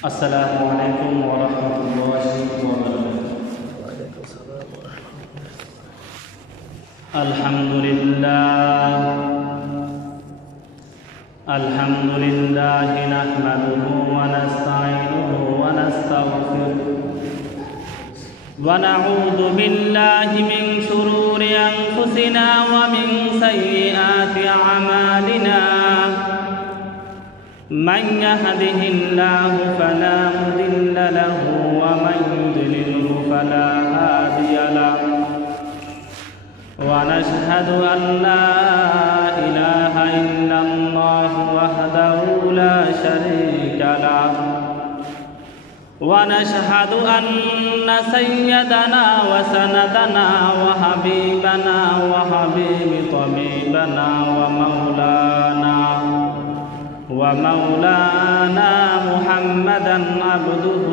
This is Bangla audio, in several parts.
السلام عليكم ورحمة الله وبركاته. الحمد لله نحمده ونستعينه ونستغفره ونعوذ بالله من شرور أنفسنا ومن سيئات أعمالنا. من يهده الله فلا مضل له ومن يضلله فلا هادي له. ونشهد أن لا إله إلا الله وحده لا شريك له. ونشهد أن سيدنا وسندنا وحبيبنا وحبيب طبيبنا ومولانا محمدا عبده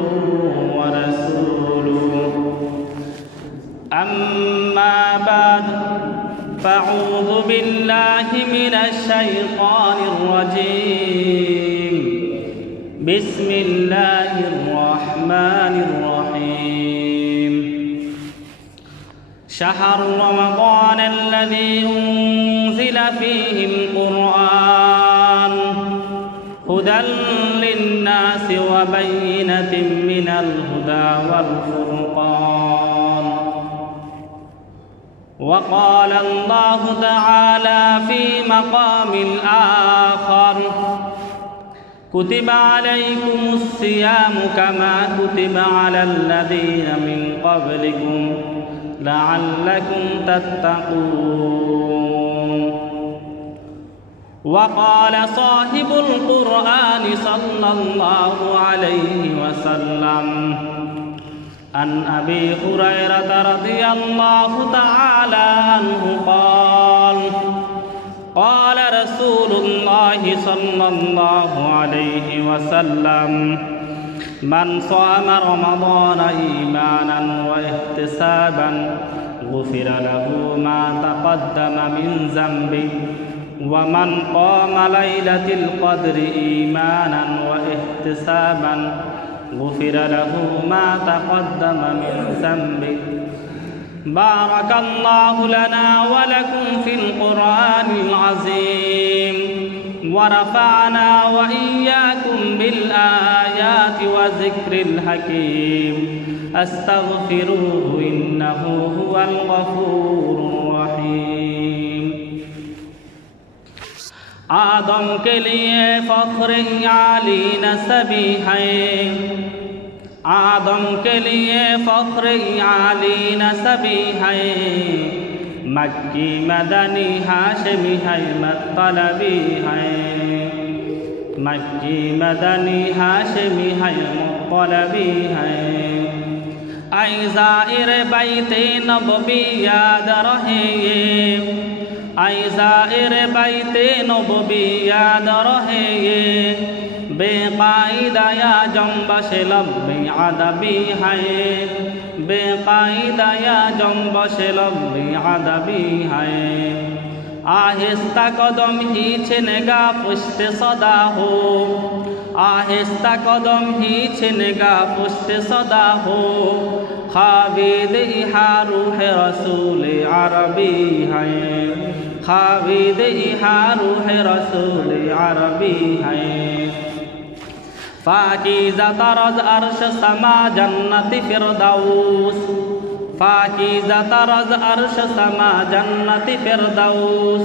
ورسوله. أما بعد فأعوذ بالله من الشيطان الرجيم. بسم الله الرحمن الرحيم. شهر رمضان الذي أنزل فيه القرآن هدى للناس وبينة من الهدى والفرقان. وقال الله تعالى في مقام آخر: كتب عليكم الصيام كما كتب على الذين من قبلكم لعلكم تتقون. وقال صاحب القرآن صلى الله عليه وسلم عن أبي هريرة رضي الله تعالى عنه قال: قال رسول الله صلى الله عليه وسلم: من صام رمضان إيمانا واحتسابا غفر له ما تقدم من ذنبه. ومن قام ليلة القدر إيمانا واحتسابا غفر له ما تقدم من ذنبه. بارك الله لنا ولكم في القرآن العظيم ورفعنا وإياكم بالآيات وذكر الحكيم. أستغفروه إنه هو الغفور الرحيم. आदम के लिए फख्र आली नसबी है, आदम के लिए फख्र आली नसबी है। मक्की मदनी हाशमी है मतलबी है, मक्की मदनी हाशमी है मतलबी है। ऐ ज़ाइर बैते नबवी याद रहे ये, ऐ ज़ाइर बैते नबवी याद रहे ये। बेकायदा या जंबश लब्बी अदबी है, बेकायदा या जंबश लब्बी अदबी है। आहिस्ता कदम ही छिनेगा पुष्ट सदा हो, आहिस्ता कदम ही छिनेगा पुष्ट सदा हो। खाविद इहा रूह रसूल अरबी है, खाविद इहा रूह रसूल अरबी है। फाकीज़ा तरज़ अर्श समा जन्नत फिरदौस, फाकीज़ा तरज़ अर्श समा जन्नत फिरदौस।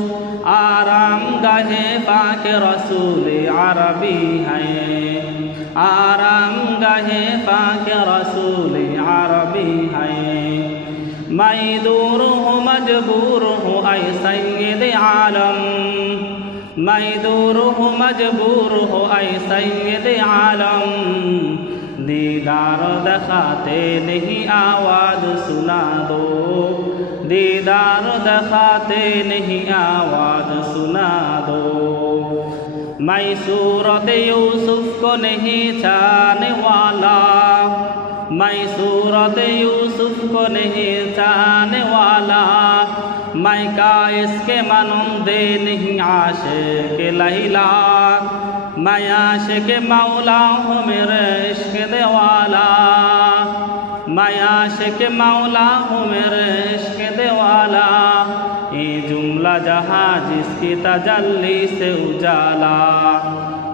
आराम गाहे पाक रसूल अरबी है, आराम गाहे पाक रसूल अरबी है। मैं दूर हूँ मजबूर हूँ ऐ सैयद आलम, मैं दूर हूँ मजबूर हूँ ऐ सैयद आलम। दीदार दिखाते नहीं आवाज़ सुना दो, दीदार दिखाते नहीं आवाज़ सुना दो। मैं सूरत यूसुफ को नहीं चाहने वाला, मैं सूरत यूसुफ को नहीं चाहने वाला। मैं का इसके मनंदे नहीं आशिक लैला, मैं आशिक मौला हूँ मेरे आशिक मौला हूँ मेरे इश्क देवाला, ये जुमला जहाँ जिसकी तजल्ली से उजाला,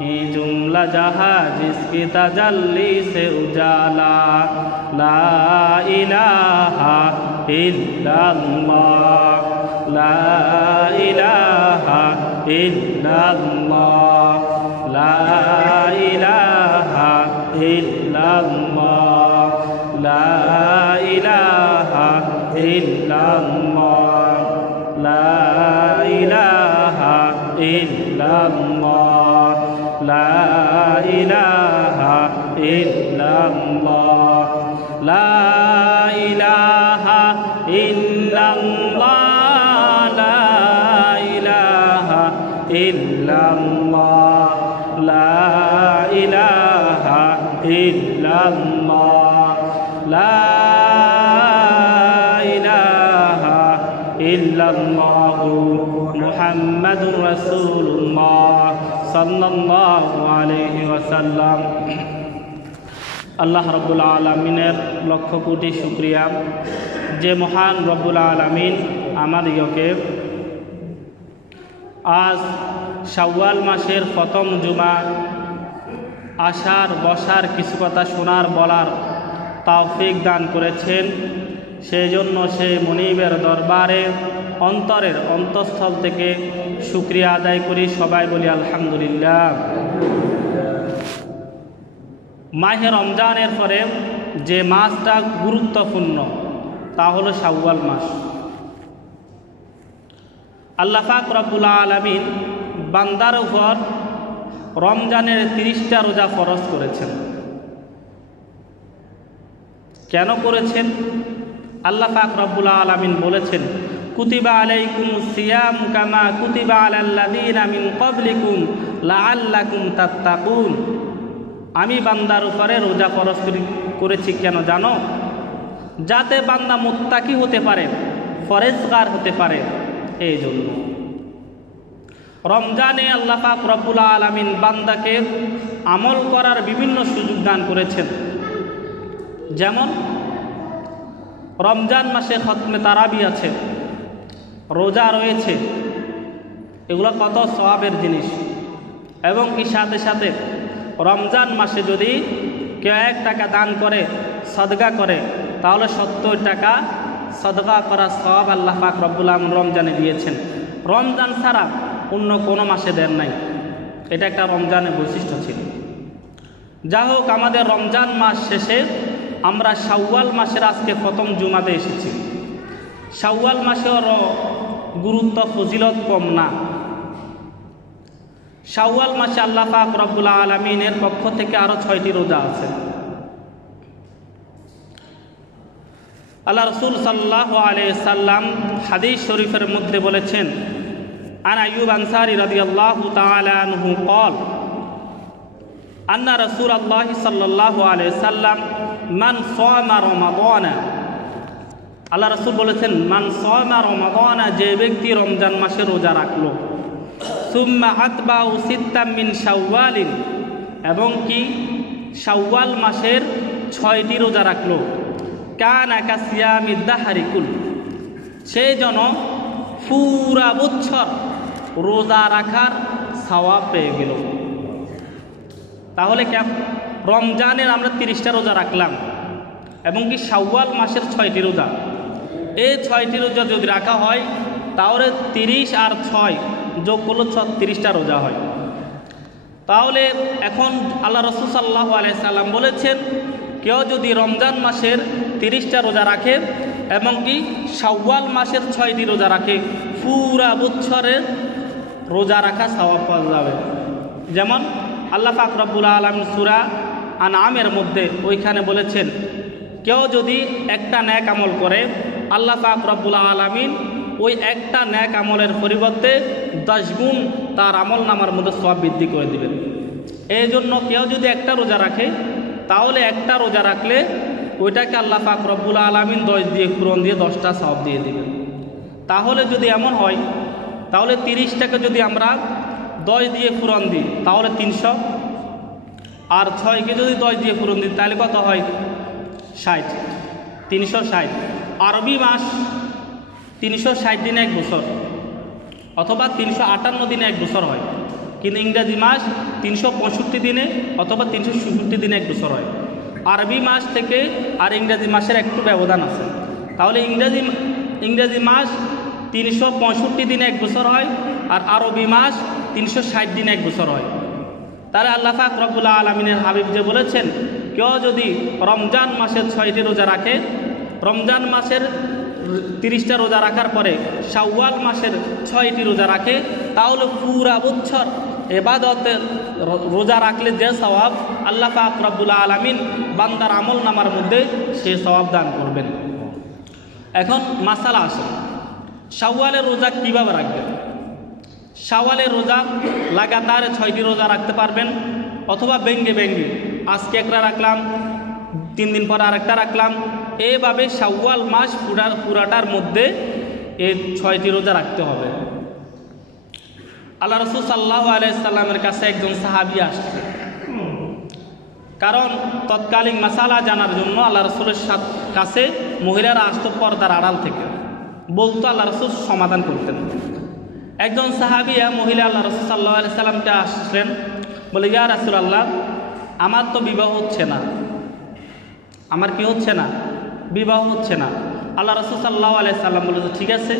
ये जुमला जहाँ जिसकी तजल्ली से उजाला। ला इलाहा इल्लल्लाह, ला इलाहा इल्लल्लाह, ला इलाहा इल्लल्लाह, ला इलाहा इल्लल्लाह, ला इलाहा इल्लल्लाह, ला इलाहा इल्लल्लाह, ला इलाहा इल्लल्लाह, ला इलाहा इल्लल्लाह, ला इलाहा इल्लल्लाह, ला इलाहा इल्लल्लाह मुहम्मदुर रसूलुल्लाह सल्लल्लाहु अलैहि वसल्लम। আল্লাহ রব্বুল আলামিনের লক্ষ কোটি শুকরিয়া যে মহান রব্বুল আলামিন আমাদিগকে আজ শাওয়াল মাসের প্রথম জুমা আসার বসার কিছু কথা শোনার বলার তৌফিক দান করেছেন। সেই জন্য সেই মুনিবের দরবারে অন্তরের অন্তঃস্থল থেকে শুকরিয়া আদায় করি। সবাই বলি আলহামদুলিল্লাহ। মাহে রমজানের পরে যে মাসটা গুরুত্বপূর্ণ তা হলো শাওয়াল মাস। আল্লাহ পাক রব্বুল আলামিন বান্দার উপর রমজানের 30টা রোজা ফরজ করেছেন। কেন করেছেন? আল্লাহ পাক রব্বুল আলামিন বলেছেন, কুতিবা আলাইকুমুস সিয়াম কামা কুতিবা আলাল্লাযীনা মিন ক্বাবলিকুম লাআল্লাকুম তাত্তাকুন। আমি বান্দার উপরে রোজা ফরজ করেছি কেন জানো? যাতে বান্দা মুত্তাকি হতে পারে, ফরেজগার হতে পারে। এই জন্য রমজানে আল্লাহ পাক রব্বুল আলামিন বান্দাকে আমল করার বিভিন্ন সুযোগ দান করেছেন। যেমন রমজান মাসে খতমে তারাবি আছে, রোজা রয়েছে, এগুলো কত সওয়াবের জিনিস। এবং কি সাথে সাথে রমজান মাসে যদি কেউ 1 টাকা দান করে, সদকা করে, তাহলে 70 টাকা সদকা করার সওয়াব আল্লাহ পাক রব্বুল আলামিন রমজানে দিয়েছেন। রমজান ছাড়া অন্য কোনো মাসে দেন নাই। এটা একটা রমজানের বৈশিষ্ট্য ছিল। যা হোক, আমাদের রমজান মাস শেষে আমরা শাওয়াল মাসের আজকে প্রথম জুমাতে এসেছি। শাওয়াল মাসের গুরুত্ব ফজিলত কম না। শাওয়াল মাসে আল্লাহ পাক রব্বুল আলামিনের পক্ষ থেকে আরো 6টি রোজা আছে। আল্লাহ রাসূল সাল্লাল্লাহু আলাইহি সাল্লাম হাদিস শরীফের মধ্যে বলেছেন, আন আইয়ুব আনসারী রাদিয়াল্লাহু তাআলা আনহু قال আন্না রাসূলুল্লাহ সাল্লাল্লাহু আলাইহি সাল্লাম মান সামা রমাদানা। আল্লাহ রাসূল বলেছেন, মান সামা রমাদানা, যে ব্যক্তি রমজান মাসে রোজা রাখলো, সুম্মা আতবাউ সিত্তাম মিন শাওয়ালিন, এবং কি শাওয়াল মাসের 6টি রোজা রাখলো, কানা কাসিয়ামিদ দাহরি কুল, সেই জন্য পুরা বছর রোজা রাখার সওয়াব পেয়ে গেল। তাহলে রমজানের আমরা 30টা রোজা রাখলাম, এবং কি শাওয়াল মাসের 6টি রোজা, এই 6টি রোজা যদি রাখা হয় তাহলে 30 আর 6 যোগ করলে 36টা রোজা হয়। তাহলে এখন আল্লাহ রাসূল সাল্লাল্লাহু আলাইহি সাল্লাম বলেছেন, কেউ যদি রমজান মাসের 30টা রোজা রাখে এবং কি শাওয়াল মাসের 6টি রোজা রাখে, পুরা বছরের রোজা রাখা সওয়াব পাওয়া যাবে। যেমন আল্লাহ পাক রব্বুল আলামিন সূরা আনআমের মধ্যে ওইখানে বলেছেন, কেউ যদি একটা নেক আমল করে, আল্লাহ পাক রব্বুল আলামিন ওই একটা নেক আমলের পরিবর্তে 10 গুণ তার আমল নামার মধ্যে সওয়াব বৃদ্ধি করে দিবেন। এই জন্য কেউ যদি একটা রোজা রাখে, তাহলে একটা রোজা রাখলে ওইটাকে আল্লাহ পাক রব্বুল আলামিন 10 দিয়ে পূরণ দিয়ে 10টা সওয়াব দিয়ে দিবেন। তাহলে যদি এমন হয়, তাহলে 30টাকে যদি আমরা 10 দিয়ে পূরণ দিই তাহলে 300, আর 6কে যদি 10 দিয়ে পূরণ দিই তাহলে কত হয়? 60। 360, আরবি মাস 360 দিনে 1 বছর, অথবা 358 দিনে 1 বছর হয়, কিন্তু ইংরাজি মাস 365 দিনে অথবা 366 দিনে 1 বছর হয়। আরবি মাস থেকে আর ইংরাজি মাসের একটু ব্যবধান আছে, তাহলে ইংরাজি মাস 365 দিনে 1 বছর হয়, আর আরবি মাস 360 দিনে 1 বছর হয়। তাহলে আল্লাহ পাক রব্বুল আলামিনের হাবিব যে বলেছেন, কেউ যদি রমজান মাসের 6টি রোজা রাখে, রমজান মাসের 30টা রোজা রাখার পরে শাওয়াল মাসের 6টি রোজা রাখে, তাহলে পুরা বছর ইবাদতের রোজা রাখলে যে সওয়াব আল্লাহ পাক রব্বুল আলামিন বান্দার আমল নামার মধ্যে সে সওয়াব দান করবেন। এখন মাসালা আসে, শাওয়ালের রোজা কীভাবে রাখবেন? শাওয়ালের রোজা লাগাতার 6টি রোজা রাখতে পারবেন, অথবা ব্যঙ্গে আজকে একটা রাখলাম, 3 দিন পর আরেকটা রাখলাম, এইভাবে শাওয়াল মাস পুরাটার মধ্যে এই 6টি রোজা রাখতে হবে। আল্লাহ রাসূল সাল্লাল্লাহু আলাইহি সাল্লামের কাছে একজন সাহাবী আসছে, কারণ তৎকালীন মাসালা জানার জন্য আল্লাহ রাসূলের কাছে মহিলারা আসতো পর্দার আড়াল থেকে, বলতো, আল্লাহ রাসূল সমাধান করতেন। একজন সাহাবিয়া মহিলা আল্লাহ রাসূল সাল্লাল্লাহু আলাইহি সাল্লামকে আসলেন, বলে, ইয়া রাসূলুল্লাহ, আমার তো বিবাহ হচ্ছে না, আমার কি হচ্ছে না? বিবাহ হচ্ছে না। আল্লাহ রাসূল সাল্লাল্লাহু আলাইহি সাল্লাম বলে, ঠিক আছে,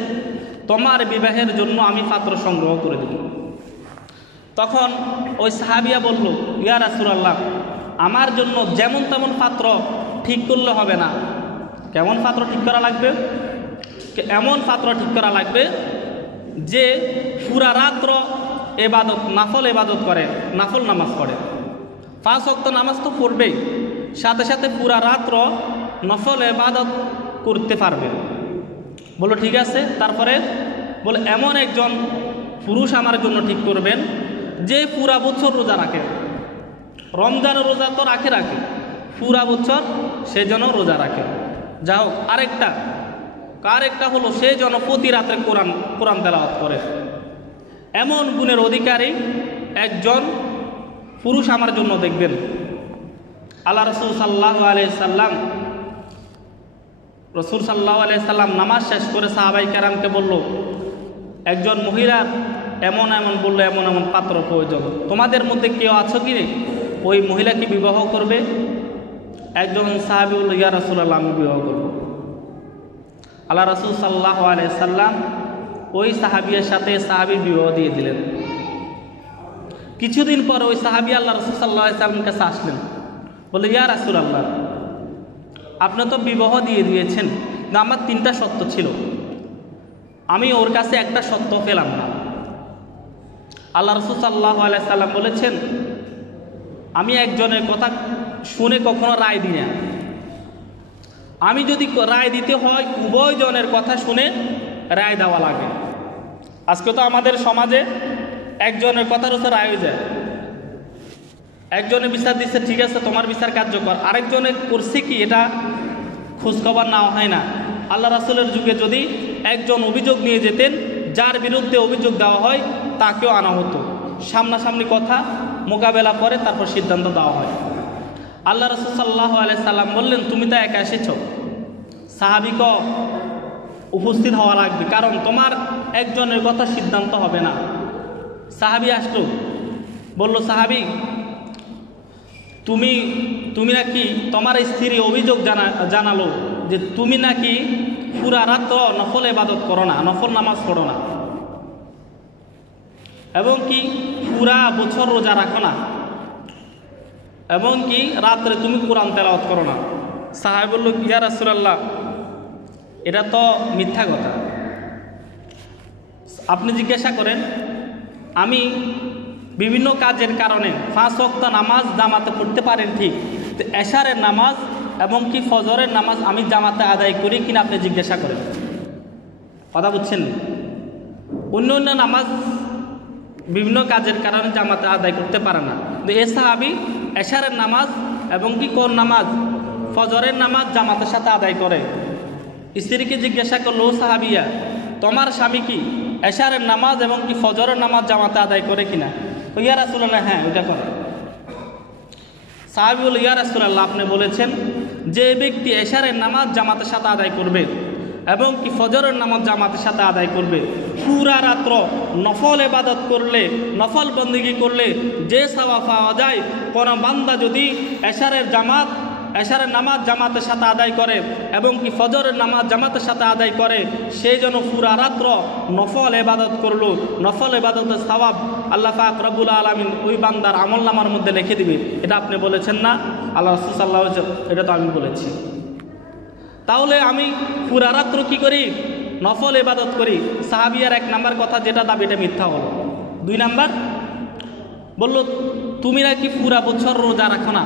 তোমার বিবাহের জন্য আমি পাত্র সংগ্রহ করে দেব। তখন ওই সাহাবিয়া বলল, ইয়া রাসূলুল্লাহ, আমার জন্য যেমন তেমন পাত্র ঠিক করলে হবে না। কেমন পাত্র ঠিক করা লাগবে? এমন পাত্র ঠিক করা লাগবে যে পুরা রাত্র নাফল এবাদত করে, নাফল নামাজ পড়ে, 5 ওয়াক্ত নামাজ তো পড়বেই, সাথে সাথে পুরা রাত্র নফল এবাদত করতে পারবে। বলো ঠিক আছে। তারপরে বলে, এমন একজন পুরুষ আমার জন্য ঠিক করবেন যে পুরা বছর রোজা রাখে, রমজানের রোজা তো রাখে, পুরা বছর সে যেন রোজা রাখে। যাই হোক, আরেকটা হলো সে যেন প্রতি রাত্রে কোরআন তেলাওয়াত করে। এমন গুণের অধিকারী একজন পুরুষ আমার জন্য দেখবেন। আল্লাহ রাসূল সাল্লাল্লাহু আলাইহি সাল্লাম নামাজ শেষ করে সাহাবাই কেরামকে বলল, একজন মহিলার এমন পাত্র প্রয়োজন, তোমাদের মধ্যে কেউ আছো কি ওই মহিলাকে বিবাহ করবে? একজন সাহাবী বলল, ইয়া রাসূলুল্লাহ, আমি বিবাহ করব। আল্লাহ রাসূল সাল্লাল্লাহু আলাইহি সাল্লাম ওই সাহাবীর সাথে সাহাবীর বিবাহ দিয়ে দিলেন। কিছুদিন পর ওই সাহাবী আল্লাহ রাসূল সাল্লাল্লাহু আলাইহি সাল্লামের কাছে আসলেন, বলে, ইয়া রাসূলুল্লাহ, আপনি তো বিবাহ দিয়ে দিয়েছেন, কিন্তু আমার 3টা শর্ত ছিল, আমি ওর কাছে একটা শর্ত পেলাম না। আল্লাহ রাসূল সাল্লাল্লাহু আলাইহি সাল্লাম বলেছেন, আমি একজনের কথা শুনে কখনো রায় দিই না, আমি যদি রায় দিতে হয় উভয় জনের কথা শুনে রায় দেওয়া লাগে। আজকে তো আমাদের সমাজে একজনের কথার উপর রায় হয়ে যায়, একজনে বিচার দিচ্ছে, ঠিক আছে তোমার বিচার কার্যকর, আরেকজনে করছে কি এটা খোঁজখবর নেওয়া হয় না। আল্লাহ রাসূলের যুগে যদি একজন অভিযোগ নিয়ে যেতেন, যার বিরুদ্ধে অভিযোগ দেওয়া হয় তাকেও আনা হতো, সামনাসামনি কথা মোকাবেলা করে তারপর সিদ্ধান্ত দেওয়া হয়। আল্লাহ রাসূল সাল্লাল্লাহু আলাইহি সাল্লাম বললেন, তুমি তো একা এসেছ, সাহাবীকে উপস্থিত হওয়া লাগবে, কারণ তোমার একজনের কথা সিদ্ধান্ত হবে না। সাহাবী আসলো, বলল, সাহাবী, তুমি নাকি তোমার স্ত্রী অভিযোগ জানালো যে তুমি নাকি পুরা রাত নফল ইবাদত করো না, নফল নামাজ পড়ো না, এবং কি পুরা বছর রোজা রাখো না, এবং কি রাত্রে তুমি কোরআন তেলাওয়াত করো না। সাহাবী বলল, ইয়া রাসূলুল্লাহ, এটা তো মিথ্যা কথা। আপনি জিজ্ঞাসা করেন, আমি বিভিন্ন কাজের কারণে 5 ওয়াক্ত নামাজ জামাতে পড়তে পারেন ঠিক, তো এশারের নামাজ এবং কি ফজরের নামাজ আমি জামাতে আদায় করি কিনা আপনি জিজ্ঞাসা করেন। কথা বুঝছেন? অন্য নামাজ বিভিন্ন কাজের কারণে জামাতে আদায় করতে পারে না, তো এ সাহাবী এশারের নামাজ এবং কি কোন নামাজ, ফজরের নামাজ জামাতের সাথে আদায় করে। স্ত্রীকে জিজ্ঞাসা করলো, সাহাবিয়া, তোমার স্বামী কি এশারের নামাজ এবং কি ফজরের নামাজ জামাতে আদায় করে কিনা? তো ইয়া রাসূলুল্লাহ, হ্যাঁ ওইটা করে। সাহাবী বলল, ইয়া রাসূলুল্লাহ, আপনি বলেছেন যে ব্যক্তি এশারের নামাজ জামাতের সাথে আদায় করবে এবং কি ফজরের নামাজ জামাতের সাথে আদায় করবে, পুরা রাত্র নফল ইবাদত করলে, নফল বন্দেগী করলে যে সওয়াব পাওয়া যায়, কোন বান্দা যদি এশারের নামাজ জামাতের সাথে আদায় করে এবং কি ফজরের নামাজ জামাতের সাথে আদায় করে, সেই জন্য পুরা রাত্র নফল ইবাদত করলো, নফল ইবাদতের সওয়াব আল্লাহ পাক রব্বুল আলামিন ওই বান্দার আমলনামার মধ্যে লিখে দিবে। এটা আপনি বলেছেন না? আল্লাহ রাসূল সাল্লাল্লাহু আলাইহি ওয়াসাল্লাম, এটা তো আমি বলেছি। তাহলে আমি পুরা রাত্র কি করি? নফল ইবাদত করি। সাহাবিয়ার 1 নাম্বার কথা যেটা দাবি, এটা মিথ্যা হলো। 2 নাম্বার বলল, তুমি নাকি পুরা বছর রোজা রাখো না।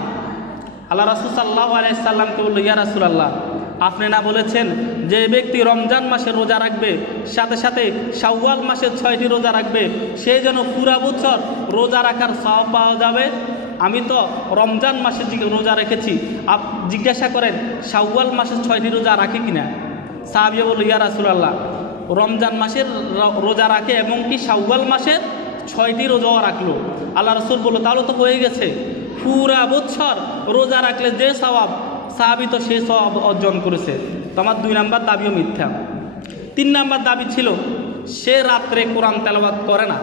আল্লাহ রাসূল সাল্লাল্লাহু আলাইহি সাল্লামকে বলল, ইয়া রাসূলুল্লাহ, আপনি না বলেছেন যে ব্যক্তি রমজান মাসে রোজা রাখবে, সাথে সাথে শাওয়াল মাসের 6টি রোজা রাখবে, সেই জন্য পুরা বছর রোজা রাখার সওয়াব পাওয়া যাবে। আমি তো রমজান মাসে রোজা রেখেছি, জিজ্ঞাসা করেন শাওয়াল মাসের 6টি রোজা রাখে কিনা। সাহাবী বলল, ইয়া রাসূলুল্লাহ, রমজান মাসের রোজা রাখে এবং কি শাওয়াল মাসের 6টি রোজাও রাখলো। আল্লাহ রাসূল বলল, তাহলে তো হয়ে গেছে, পুরা বছর রোজা রাখলে যে সওয়াব, সাহাবী তো সেই সওয়াব অর্জন করেছে। তোমার 2 নাম্বার দাবিও মিথ্যা। 3 নাম্বার দাবি ছিল সে রাত্রে কোরআন তেলাওয়াত করে না।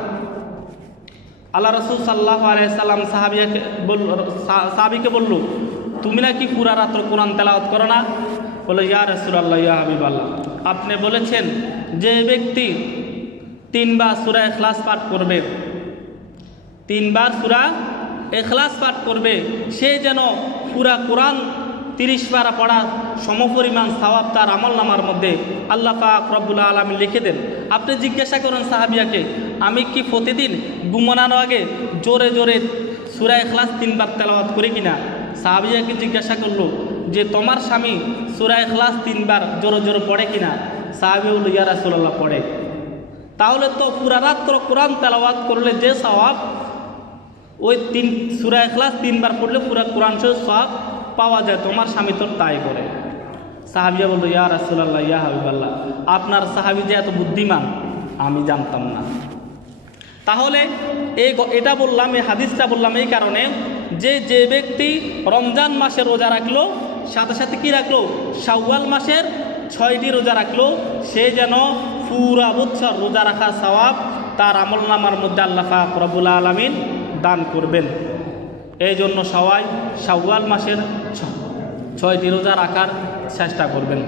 আল্লাহ রাসূল সাল্লাল্লাহু আলাইহি সাল্লাম সাহাবীকে বলল, তুমি নাকি পুরা রাত্র কোরআন তেলাওয়াত করো না? বলে, ইয়া রাসূলুল্লাহ, ইয়া হাবিবাল্লাহ, আপনি বলেছেন যে ব্যক্তি 3 বার সূরা ইখলাস পাঠ করবে, 3 বার সূরা ইখলাস পাঠ করবে, সে যেন পুরা কোরআন 30 পারা পড়া সমপরিমাণ সওয়াব তার আমলনামার মধ্যে আল্লাহ পাক রব্বুল আলামিন লিখে দেন। আপনি জিজ্ঞাসা করেন সাহাবিয়াকে, আমি কি প্রতিদিন ঘুমানোর আগে জোরে জোরে সূরা ইখলাস 3 বার তেলাওয়াত করি কিনা? সাহাবিয়াকে জিজ্ঞাসা করলো যে তোমার স্বামী সূরা ইখলাস 3 বার জোরে জোরে পড়ে কিনা? সাহাবী বলল, ইয়া রাসূলুল্লাহ, পড়ে। তাহলে তো পুরা রাত্র কোরআন তেলাওয়াত করলে যে সওয়াব, ওই সূরা ইখলাস 3 বার পড়লে পুরা কোরআন সওয়াব পাওয়া যায়, তোমার স্বামী তো তাই করে। সাহাবিয়া বলল, ইয়া রাসূলুল্লাহ, ইয়া হাবিবাল্লাহ, আপনার সাহাবী যে এত বুদ্ধিমান আমি জানতাম না। তাহলে এটা বললাম, এই হাদিসটা বললাম এই কারণে যে ব্যক্তি রমজান মাসে রোজা রাখলো, সাথে সাথে কি রাখলো? শাওয়াল মাসের 6টি রোজা রাখলো, সে যেন পুরা বছর রোজা রাখার সওয়াব তার আমলনামার মধ্যে আল্লাহ পাক রব্বুল আলামিন দান করবেন। এই জন্য সবাই শাওয়াল মাসের 6টি রোজা রাখার চেষ্টা করবেন।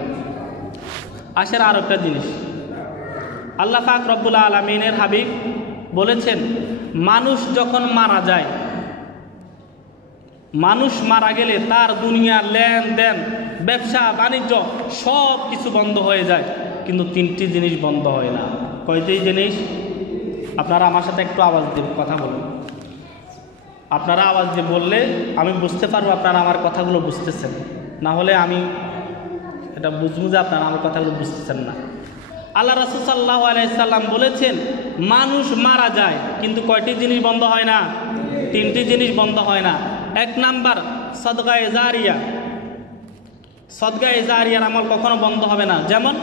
আসেন আর একটা জিনিস, আল্লাহ পাক রব্বুল আলামিনের হাবিব বলেছেন, মানুষ যখন মারা যায়, মানুষ মারা গেলে তার দুনিয়ার লেনদেন, ব্যবসা বাণিজ্য সব কিছু বন্ধ হয়ে যায়, কিন্তু 3টি জিনিস বন্ধ হয় না। কয়টি জিনিস? আপনারা আমার সাথে একটু আওয়াজ দিয়ে কথা বলুন। আপনারা আওয়াজ দিয়ে বললে আমি বুঝতে পারবো আপনারা আমার কথাগুলো বুঝতেছেন, না হলে আমি এটা বুঝবো যে আপনারা আমার কথাগুলো বুঝতেছেন না। আল্লাহ রাসূল সাল্লাল্লাহু আলাইহি সাল্লাম বলেছেন, মানুষ মারা যায় কিন্তু কয়টি জিনিস বন্ধ হয় না? 3টি জিনিস বন্ধ হয় না। 1 নাম্বার সদকায়ে জারিয়া। সদকায়ে জারিয়ার আমল কখনো বন্ধ হবে না। যেমন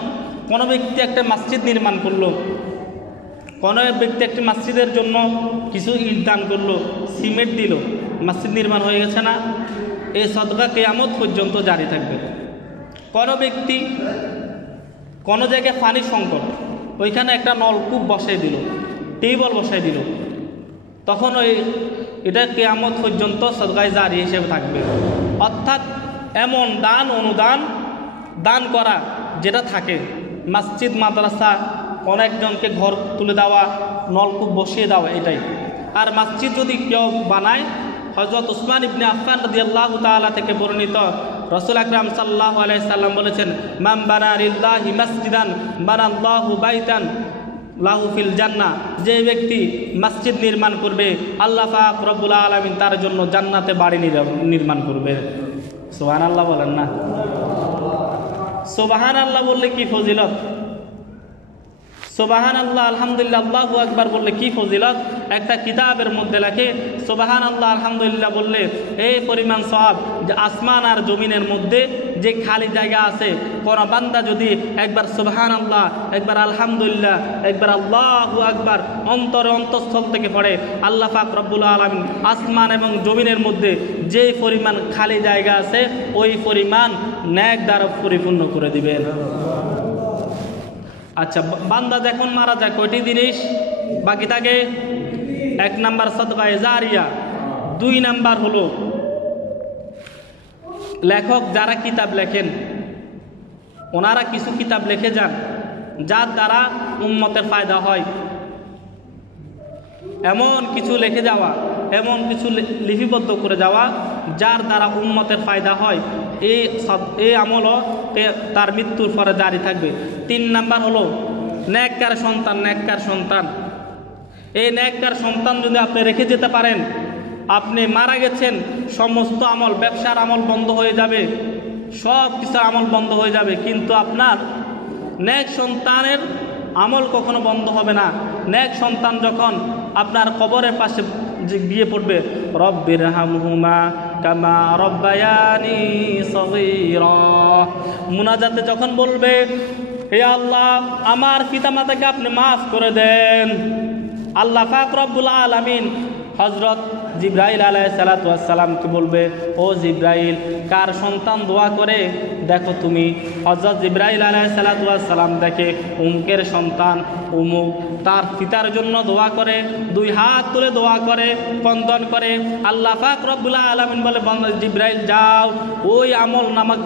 কোনো ব্যক্তি একটা মসজিদ নির্মাণ করলো, কোনো ব্যক্তি একটি মসজিদের জন্য কিছু ইট দান করলো, সিমেন্ট দিল, মসজিদ নির্মাণ হয়ে গেছে না? এই সদকা কিয়ামত পর্যন্ত জারি থাকবে। কোনো ব্যক্তি কোনো জায়গায় পানি সংকট, ওইখানে একটা নলকূপ বসাই দিল, টিউবওয়েল বসাই দিল, তখন এটা কিয়ামত পর্যন্ত সদকায়ে জারি হিসেবে থাকবে। অর্থাৎ এমন দান অনুদান দান করা যেটা থাকে, মসজিদ মাদ্রাসা, অনেকজনকে ঘর তুলে দেওয়া, নলকূপ বসিয়ে দেওয়া, এটাই। আর মসজিদ যদি কেউ বানায়, হযরত উসমান ইবনে আফফান রাদিয়াল্লাহু তাআলা থেকে বর্ণিত, রাসূল আকরাম সাল্লাল্লাহু আলাইহি সাল্লাম বলেছেন, মান বানা লিল্লাহি মাসজিদান বানাল্লাহু বাইতান লাহু ফিল জান্নাহ। যে ব্যক্তি মসজিদ নির্মাণ করবে, আল্লাহ পাক রব্বুল আলামিন তার জন্য জান্নাতে বাড়ি নির্মাণ করবে। সুবহানাল্লাহ বলেন না? সুবহানাল্লাহ বললে কি ফজিলত! সুবহানাল্লাহ আলহামদুলিল্লাহ আল্লাহু আকবার বললে কি ফজিলত। একটা কিতাবের মধ্যে লেখে সুবহানাল্লাহ আলহামদুলিল্লাহ বললে এই পরিমাণ সওয়াব, যে আসমান আর জমিনের মধ্যে যে খালি জায়গা আছে, কোন বান্দা যদি একবার সুবহানাল্লাহ, একবার আলহামদুলিল্লাহ, একবার আল্লাহু আকবার অন্তরে অন্তঃস্থল থেকে পড়ে, আল্লাহ পাক রব্বুল আলামিন আসমান এবং জমিনের মধ্যে যে পরিমাণ খালি জায়গা আছে ওই পরিমাণ নেক দ্বারা পরিপূর্ণ করে দিবেন। আচ্ছা, বান্দা যখন মারা যায় কয়টি জিনিস বাকি থাকে? 1 নাম্বার সাদকায়ে জারিয়া, 2 নাম্বার হলো লেখক যারা কিতাব লেখেন ওনারা কিছু কিতাব লিখে যান যার দ্বারা উম্মতের ফায়দা হয়, এমন কিছু লিখে যাওয়া, এমন কিছু লিপিবদ্ধ করে যাওয়া যার দ্বারা উম্মতের ফায়দা হয়, এই আমলও তার মৃত্যুর পরে জারি থাকবে। 3 নাম্বার হলো নেককার সন্তান। নেককার সন্তান, এই নেককার সন্তান যদি আপনি রেখে যেতে পারেন, আপনি মারা গেছেন, সমস্ত আমল, ব্যবসার আমল বন্ধ হয়ে যাবে, সব কিছু আমল বন্ধ হয়ে যাবে, কিন্তু আপনার নেক সন্তানের আমল কখনো বন্ধ হবে না। নেক সন্তান যখন আপনার কবরের পাশে গিয়ে পড়বে, রব্বির হামহুমা কামা রব্বায়ানি সগীরা, মুনাজাতে যখন বলবে, হে আল্লাহ আমার পিতামাতাকে আপনি মাফ করে দেন, আল্লাহ পাক রব্বুল আলামিন হযরত জিবরাইল আলাইহিস সালাতু ওয়াস সালামকে বলবে, ও জিবরাইল কার সন্তান দোয়া করে দেখো তুমি। হযরত জিবরাইল আলাইহিস সালাতু ওয়াস সালাম দেখে উমুকের সন্তান উমুক তার পিতার জন্য দোয়া করে, 2 হাত তুলে দোয়া করে, বন্দন করে। আল্লাহ পাক রব্বুল আলামিন বলে, বান্দা জিবরাইল যাও ওই আমল নামা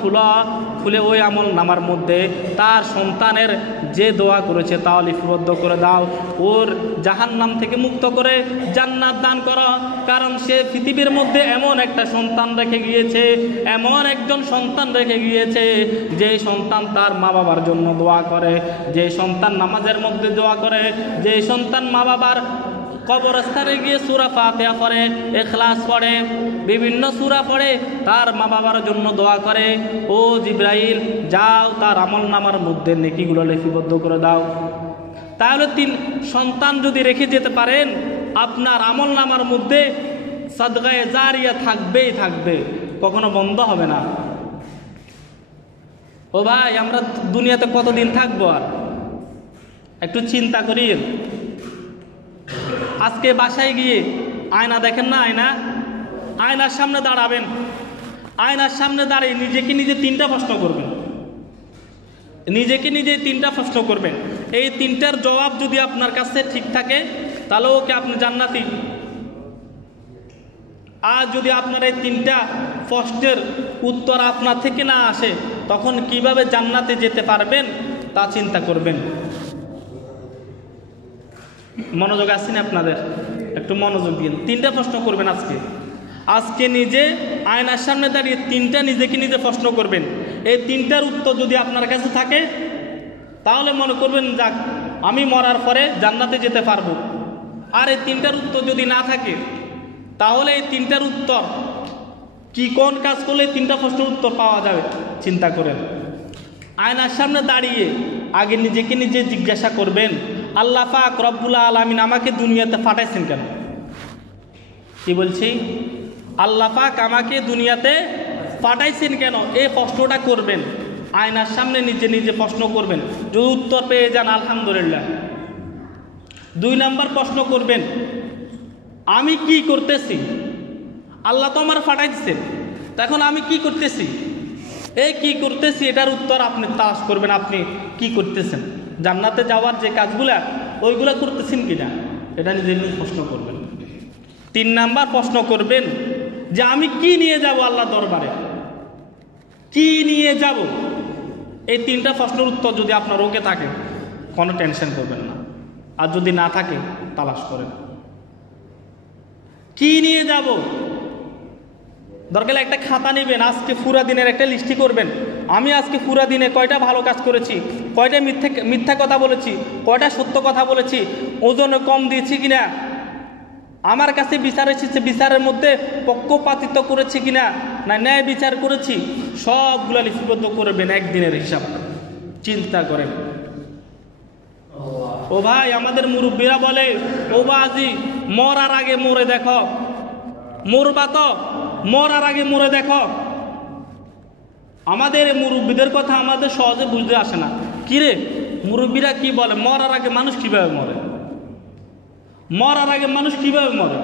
খুলে ওই আমল নামার মধ্যে তার সন্তানের যে দোয়া করেছে তা লিপিবদ্ধ করে দাও, ওর জাহান্নাম থেকে মুক্ত করে জান্নাত দান করো। কারণ সে পৃথিবীর মধ্যে এমন একটা সন্তান রেখে গিয়েছে, এমন একজন সন্তান রেখে গিয়েছে যে সন্তান তার মা বাবার জন্য দোয়া করে, যে সন্তান নামাজের মধ্যে দোয়া করে, যে সন্তান মা বাবার কবরস্থানে গিয়ে সূরা ফাতিহা পড়ে, ইখলাস পড়ে, বিভিন্ন সূরা পড়ে, তার মা বাবার জন্য দোয়া করে। ও জিবরাইল যাও তার আমল নামার মধ্যে নেকিগুলো লিপিবদ্ধ করে দাও। তাহলে 3 সন্তান যদি রেখে যেতে পারেন, আপনার আমল নামার মধ্যে সাদকায়ে জারিয়া থাকবেই থাকবে, কখনো বন্ধ হবে না। ও ভাই, আমরা দুনিয়াতে কতদিন থাকবো? আর একটু চিন্তা করি। আজকে বাসায় গিয়ে আয়না দেখেন না, আয়নার সামনে দাঁড়াবেন, আয়নার সামনে দাঁড়িয়ে নিজেকে নিজে 3টা প্রশ্ন করবেন, নিজেকে নিজে 3টা প্রশ্ন করবেন। এই 3টার জবাব যদি আপনার কাছে ঠিক থাকে তাহলে ওকে আপনি জান্নাতি। আর যদি আপনার এই 3টা প্রশ্নের উত্তর আপনার থেকে না আসে, তখন কিভাবে জান্নাতে যেতে পারবেন তা চিন্তা করবেন। মনোযোগ আসছে না আপনাদের? একটু মনোযোগ দিন। 3টা প্রশ্ন করবেন আজকে নিজে আয়নার সামনে দাঁড়িয়ে 3টা নিজেকে নিজে প্রশ্ন করবেন। এই 3টার উত্তর যদি আপনার কাছে থাকে তাহলে মনে করবেন যাক আমি মরার পরে জান্নাতে যেতে পারবো। আর এই 3টার উত্তর যদি না থাকে তাহলে এই 3টার উত্তর কি, কোন কাজ করলে 3টা প্রশ্নের উত্তর পাওয়া যাবে চিন্তা করেন। আয়নার সামনে দাঁড়িয়ে আগে নিজেকে নিজে জিজ্ঞাসা করবেন, আল্লাহ পাক রব্বুল আলামিন আমাকে দুনিয়াতে পাঠাইছেন কেন? কি বলছি? আল্লাহ পাক আমাকে দুনিয়াতে পাঠাইছেন কেন, এই প্রশ্নটা করবেন। আয়নার সামনে নিজে নিজে প্রশ্ন করবেন, যদি উত্তর পেয়ে যান আলহামদুলিল্লাহ। 2 নাম্বার প্রশ্ন করবেন, আমি কি করতেছি? আল্লাহ তো আমার পাঠাইছেন, তখন আমি কি করতেছি? এই কি করতেছি এটার উত্তর আপনি তালাশ করবেন। আপনি কি করতেছেন? জান্নাতে যাওয়ার যে কাজগুলা ওইগুলা করতেছেন কিনা এটা নিজে নিজে প্রশ্ন করবেন। 3 নাম্বার প্রশ্ন করবেন যে আমি কি নিয়ে যাব আল্লাহ দরবারে, কি নিয়ে যাব? এই 3টা প্রশ্নের উত্তর যদি আপনার ওকে থাকে কোনো টেনশন করবেন না, আর যদি না থাকে তালাশ করেন। কি নিয়ে যাব? দরকার একটা খাতা নেবেন, আজকে পুরা দিনের একটা লিস্টি করবেন। আমি আজকে পুরা দিনে কয়টা ভালো কাজ করেছি, কয়টা মিথ্যা কথা বলেছি, কয়টা সত্য কথা বলেছি, ওজনে কম দিয়েছি কিনা, আমার কাছে বিচার এসেছে বিচারের মধ্যে পক্ষপাতিত্ব করেছি কিনা, না ন্যায় বিচার করেছি, সবগুলো লিপিবদ্ধ করবেন একদিনের হিসাব। চিন্তা করেন। ও ও ভাই, আমাদের মুরব্বীরা বলে, ও বাজি মরার আগে মরে দেখো, মরবা তো মরার আগে মরে দেখো। আমাদের মুরব্বীদের কথা আমাদের সহজে বুঝতে আসে না। কিরে, মুরব্বীরা কি বলে, মরার আগে মানুষ কিভাবে মরে, মরার আগে মানুষ কিভাবে মরে?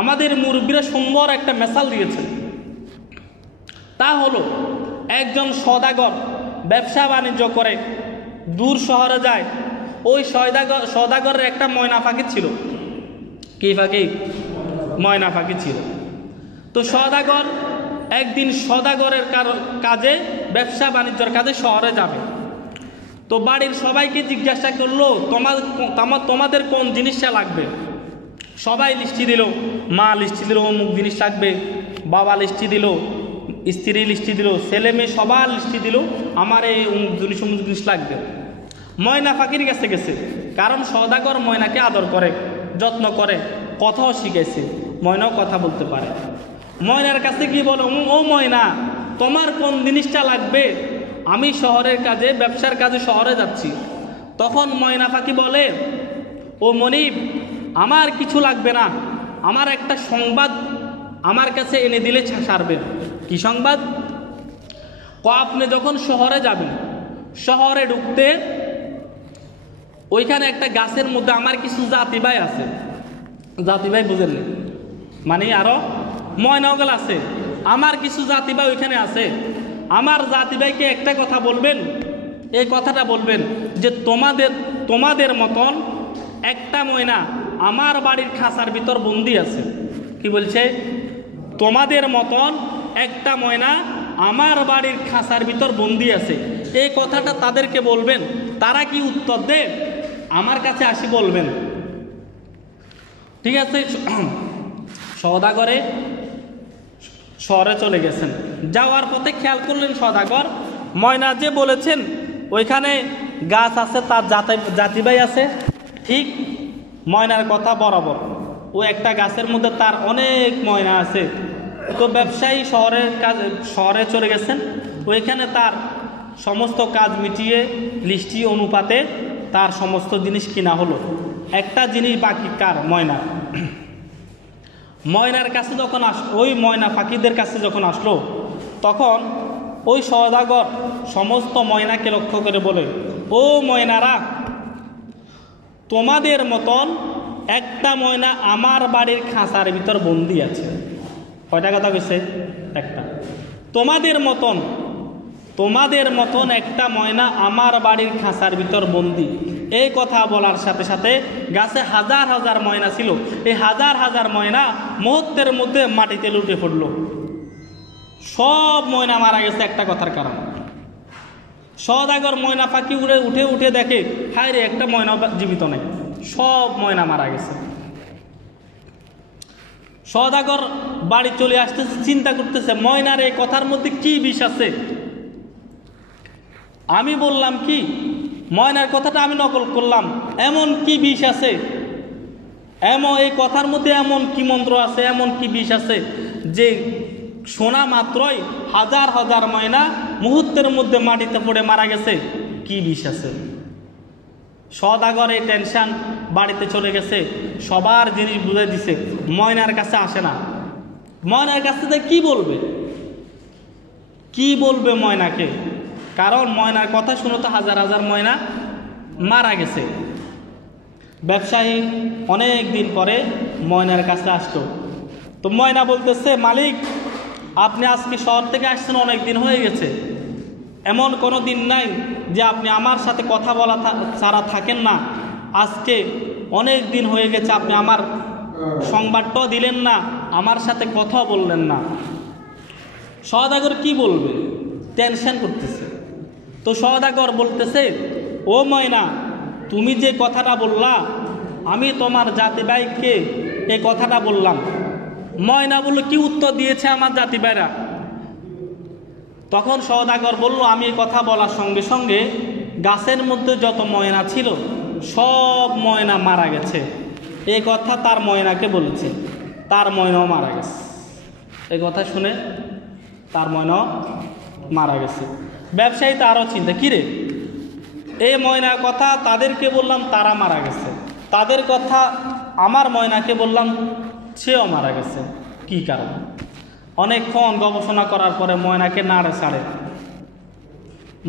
আমাদের মুরব্বীরা সুন্দর একটা মেসাল দিয়েছে। তা হলো, একজন সওদাগর ব্যবসা বাণিজ্য করে দূর শহরে যায়। ওই সওদাগরের একটা ময়না পাখি ছিল। কি পাখি? ময়না পাখি ছিল। তো সওদাগর একদিন সওদাগরের কাজে, ব্যবসা বাণিজ্যের কাজে শহরে যাবে। তো বাড়ির সবাইকে জিজ্ঞাসা করলো, তোমাদের কোন জিনিসটা লাগবে? সবাই লিস্টি দিল। মা লিস্টি দিল অমুক জিনিস লাগবে, বাবা লিস্টি দিল, স্ত্রী লিস্টি দিল, ছেলে মেয়ে সবার লিস্টি দিল, আমার এই অমুক জিনিস লাগবে। ময়না পাখির কাছে গেছে, কারণ সওদাগর ময়নাকে আদর করে, যত্ন করে, কথাও শিখেছে, ময়নাও কথা বলতে পারে। ময়নার কাছে কি বলো, ও ময়না, তোমার কোন জিনিসটা লাগবে? আমি শহরের কাজে, ব্যবসার কাজে শহরে যাচ্ছি। তখন ময়না পাখি বলে, ও মনিব, আমার কিছু লাগবে না, আমার একটা সংবাদ আমার কাছে এনে দিলে সারবে। কি সংবাদ? আপনি যখন শহরে যাবেন, শহরে ঢুকতে ওইখানে একটা গাছের মধ্যে আমার কিছু জাতি ভাই আছে। জাতি ভাই বুঝেন, মানে আরো ময়নাওগাল আছে, আমার কিছু জাতি ভাই ওইখানে আছে। আমার জাতি ভাইকে একটা কথা বলবেন, এই কথাটা বলবেন যে তোমাদের মতন একটা ময়না আমার বাড়ির খাঁচার ভিতর বন্দি আছে। কি বলছে? তোমাদের মতন একটা ময়না আমার বাড়ির খাঁচার ভিতর বন্দি আছে। এই কথাটা তাদেরকে বলবেন। তারা কি উত্তর দেয়? আমার কাছে আসি বলবেন। ঠিক আছে। সওদাগরে শহরে চলে গেছেন। যাওয়ার পথে খেয়াল করলেন সওদাগর, ময়না যে বলেছেন ওইখানে গাছ আছে, তার জাতি ভাই আছে। ঠিক ময়নার কথা বরাবর, ও একটা গাছের মধ্যে তার অনেক ময়না আছে। তো ব্যবসায়ী শহরে চলে গেছেন, ওইখানে তার সমস্ত কাজ মিটিয়ে লিস্টি অনুপাতে তার সমস্ত জিনিস কিনা হলো। একটা জিনিস বাকি কার? ময়না। ময়নার কাছে যখন ওই ময়না পাখিদের কাছে যখন আসলো, তখন ওই সওদাগর সমস্ত ময়নাকে লক্ষ্য করে বলে, ও ময়নারা, তোমাদের মতন একটা ময়না আমার বাড়ির খাঁচার ভিতর বন্দি আছে। কয়টা কথা কইছে? একটা। তোমাদের মতন একটা ময়না আমার বাড়ির খাঁচার ভিতর বন্দি। এই কথা বলার সাথে সাথে গাছে হাজার হাজার ময়না ছিল, এই হাজার হাজার ময়না মুহূর্তের মধ্যে মাটিতে লুটে পড়ল। সব ময়না মারা গেছে একটা কথার কারণে। সওদাগর ময়না পাখি উঠে দেখে, হায় রে, একটা ময়না জীবিত নেই, সব ময়না মারা গেছে। সওদাগর বাড়ি চলে আসতেছে, চিন্তা করতেছে, ময়নার এই কথার মধ্যে কি বিষ আছে? আমি বললাম কি, ময়নার কথাটা আমি নকল করলাম, এমন কি বিষ আছে? এই কথার মধ্যে এমন কি মন্ত্র আছে, এমন কি বিষ আছে যে শোনা মাত্রই হাজার হাজার ময়না মুহূর্তের মধ্যে মাটিতে পড়ে মারা গেছে? কি বিষ আছে? সওদাগর এই টেনশন, বাড়িতে চলে গেছে, সবার জিনিস বুঝে দিছে, ময়নার কাছে আসে না। ময়নার কাছে কি বলবে? কি বলবে ময়নাকে? কারণ ময়নার কথা শুনে তো হাজার হাজার ময়না মারা গেছে। ব্যবসায়ী অনেক দিন পরে ময়নার কাছে আসতো। তো ময়না বলতেছে, মালিক, আপনি আজকে শহর থেকে আসছেন, অনেক দিন হয়ে গেছে, এমন কোনো দিন নাই যে আপনি আমার সাথে কথা বলা ছাড়া থাকেন না। আজকে অনেক দিন হয়ে গেছে, আপনি আমার সংবাদটাও দিলেন না, আমার সাথে কথা বললেন না। সওদাগর কি বলবে? টেনশন করতেছে। তো সওদাগর বলতেছে, ও ময়না, তুমি যে কথাটা বললা, আমি তোমার জাতি ভাইকে এই কথাটা বললাম। ময়না বলল, কি উত্তর দিয়েছে আমার জাতি ভাইরা? তখন সওদাগর বলল, আমি এই কথা বলার সঙ্গে সঙ্গে গাছের মধ্যে যত ময়না ছিল সব ময়না মারা গেছে। এই কথা তার ময়নাকে বলেছে, তার ময়নাও মারা গেছে। এই কথা শুনে তার ময়নাও মারা গেছে। ব্যবসায়ী তারও চিন্তা, কিরে, এই ময়নার কথা তাদেরকে বললাম তারা মারা গেছে, তাদের কথা আমার ময়নাকে বললাম সেও মারা গেছে। কি কারণ? অনেকক্ষণ গবেষণা করার পরে ময়নাকে নাড়ে ছাড়ে,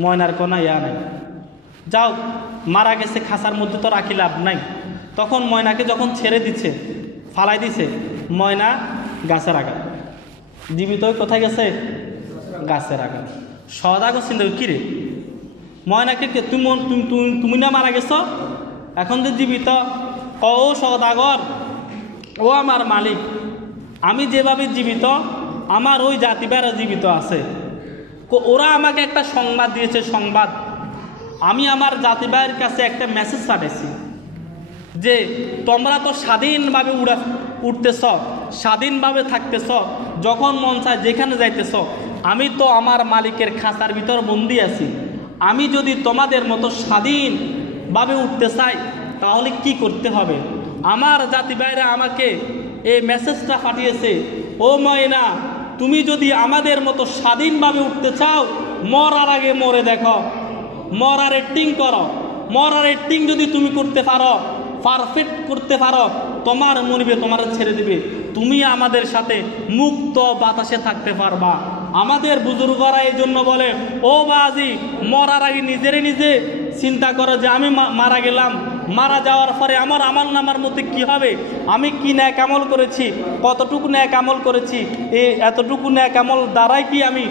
ময়নার কোনো ইয়া নেই। যাও, মারা গেছে, খাঁচার মধ্যে তো রাখি লাভ নাই। তখন ময়নাকে যখন ছেড়ে দিচ্ছে, ফালাই দিছে, ময়না গাছের আঘাত, জীবিত কোথায় গেছে? গাছের আঘাত। সদাগর চিন্তা কি রে, ময়নাকে তুমি না মারা গেছ, এখন যে জীবিত? ও সদাগর, ও আমার মালিক, আমি যেভাবে জীবিত আমার ওই জাতিবারা জীবিত আছে। ওরা আমাকে একটা সংবাদ দিয়েছে, সংবাদ। আমি আমার জাতিবাইয়ের কাছে একটা মেসেজ পাঠিয়েছি যে তোমরা তো স্বাধীনভাবে উঠতেছ, স্বাধীনভাবে থাকতেছ, যখন মন চায় যেখানে যাইতেছ। আমি তো আমার মালিকের খাঁচার ভিতর বন্দি আছি। আমি যদি তোমাদের মতো স্বাধীনভাবে উঠতে চাই তাহলে কি করতে হবে? আমার জাতিবাইরা আমাকে এই মেসেজটা পাঠিয়েছে, ও ময়না, তুমি যদি আমাদের মতো স্বাধীনভাবে উঠতে চাও, মরার আগে মরে দেখো, মরার অ্যাক্টিং করো। মরার অ্যাক্টিং যদি তুমি করতে পারো, পারফেক্ট করতে পারো, তোমার মনিবে তোমার ছেড়ে দিবে, তুমি আমাদের সাথে মুক্ত বাতাসে থাকতে পারবা। আমাদের বুজুর্গরা এই জন্য বলে, ও বাজি, মরার আগে নিজে চিন্তা করো যে আমি মারা গেলাম, মারা যাওয়ার পরে আমার আমল নামার মধ্যে কি হবে, আমি কি ন্যাক আমল করেছি, কতটুকু ন্যাক আমল করেছি, এতটুকু ন্যাক আমল দ্বারাই কি আমি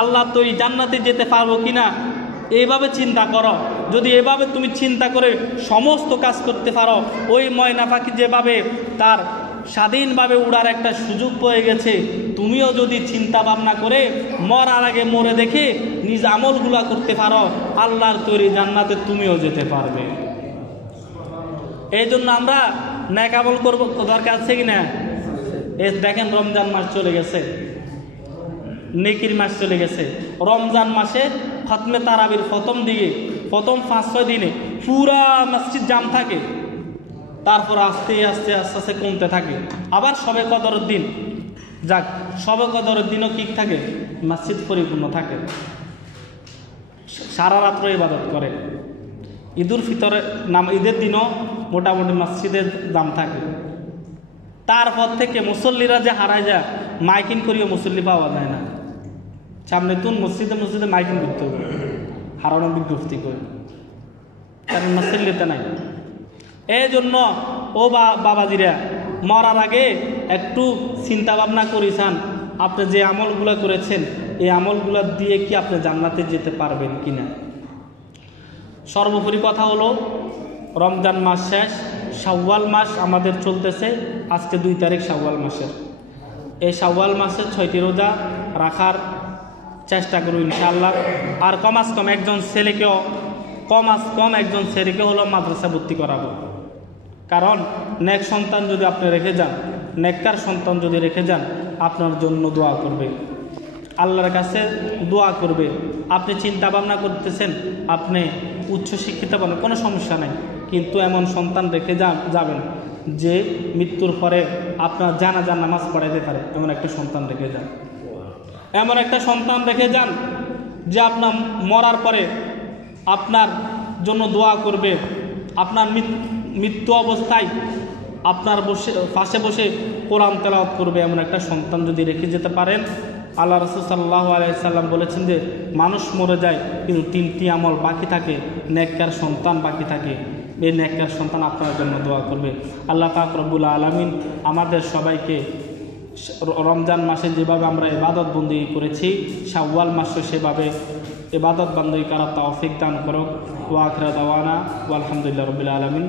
আল্লাহ তৈরি জান্নাতে যেতে পারবো কিনা, এইভাবে চিন্তা করো। যদি এভাবে তুমি চিন্তা করে সমস্ত কাজ করতে পারো, ওই ময়না পাখি যেভাবে তার স্বাধীনভাবে উড়ার একটা সুযোগ পেয়ে গেছে, তুমিও যদি চিন্তা ভাবনা করে মরার আগে মরে দেখে নিজ আমলগুলা করতে পারো, আল্লাহর তৈরি জান্নাতে তুমিও যেতে পারবে। এই জন্য আমরা নেক আমল করবো, দরকার আছে কিনা? দেখেন, রমজান মাস চলে গেছে, নেকির মাস চলে গেছে। রমজান মাসে খতমে তারাবির প্রথম 5-6 দিনে পুরা মসজিদ জাম থাকে, তারপর আস্তে আস্তে কমতে থাকে। আবার শবে কদরের দিন, যাক, শবে কদরের দিনও কি থাকে? মসজিদ পরিপূর্ণ থাকে, সারা রাত্র ইবাদত করে। ঈদুল ফিতরে ঈদের দিনও মোটামুটি মসজিদের দাম থাকে। তারপর থেকে মুসল্লিরা যে হারায় যায়, মাইকিং করিও মুসল্লি পাওয়া যায় না। সামনে তুন মসজিদে মাইকিং করতে হবে, হারানো বিজ্ঞপ্তি করে, কারণ মুসল্লিতে নাই। এই জন্য ও বাবাজিরা, মরার আগে একটু চিন্তা ভাবনা করেছেন, আপনি যে আমলগুলো করেছেন এই আমলগুলো দিয়ে কি আপনি জান্নাতে যেতে পারবেন কিনা। সর্বোপরি কথা হলো, রমজান মাস শেষ, শাওয়াল মাস আমাদের চলতেছে। আজকে 2 তারিখ শাওয়াল মাসের। এই শাওয়াল মাসে 6টি রোজা রাখার চেষ্টা করব ইনশাআল্লাহ। আর কমাস কম একজন ছেলেকে হলো মাদ্রাসা ভর্তি করাবো। কারণ নেক সন্তান যদি আপনি রেখে যান, নেককার সন্তান যদি রেখে যান, আপনার জন্য দোয়া করবে, আল্লাহর কাছে দোয়া করবে। আপনি চিন্তা ভাবনা করতেছেন আপনি উচ্চশিক্ষিত বলেন, কোনো সমস্যা নেই, কিন্তু এমন সন্তান রেখে যাবেন যে মৃত্যুর পরে আপনার জানাজার নামাজ পড়াইতে পারে, এমন একটা সন্তান রেখে যান। এমন একটা সন্তান রেখে যান যে আপনার মরার পরে আপনার জন্য দোয়া করবে, আপনার মৃত্যু অবস্থায় আপনার পাশে বসে কোরআন তেলাওয়াত করবে। এমন একটা সন্তান যদি রেখে যেতে পারেন, আল্লাহ রাসূল সাল্লাল্লাহু আলাইহি সাল্লাম বলেছেন যে মানুষ মরে যায় কিন্তু 3টি আমল বাকি থাকে, নেককার সন্তান বাকি থাকে। এই নেককার সন্তান আপনার জন্য দোয়া করবে। আল্লাহ পাক রব্বুল আলামিন আমাদের সবাইকে রমজান মাসে যেভাবে আমরা ইবাদত বন্দেগী করেছি, শাওয়াল মাসে সেভাবে ইবাদত বন্দেগী করার তৌফিক দান করুক। ওয়া আখিরু দাওয়ানা ওয়া আলহামদুলিল্লাহি রাব্বিল আলামিন।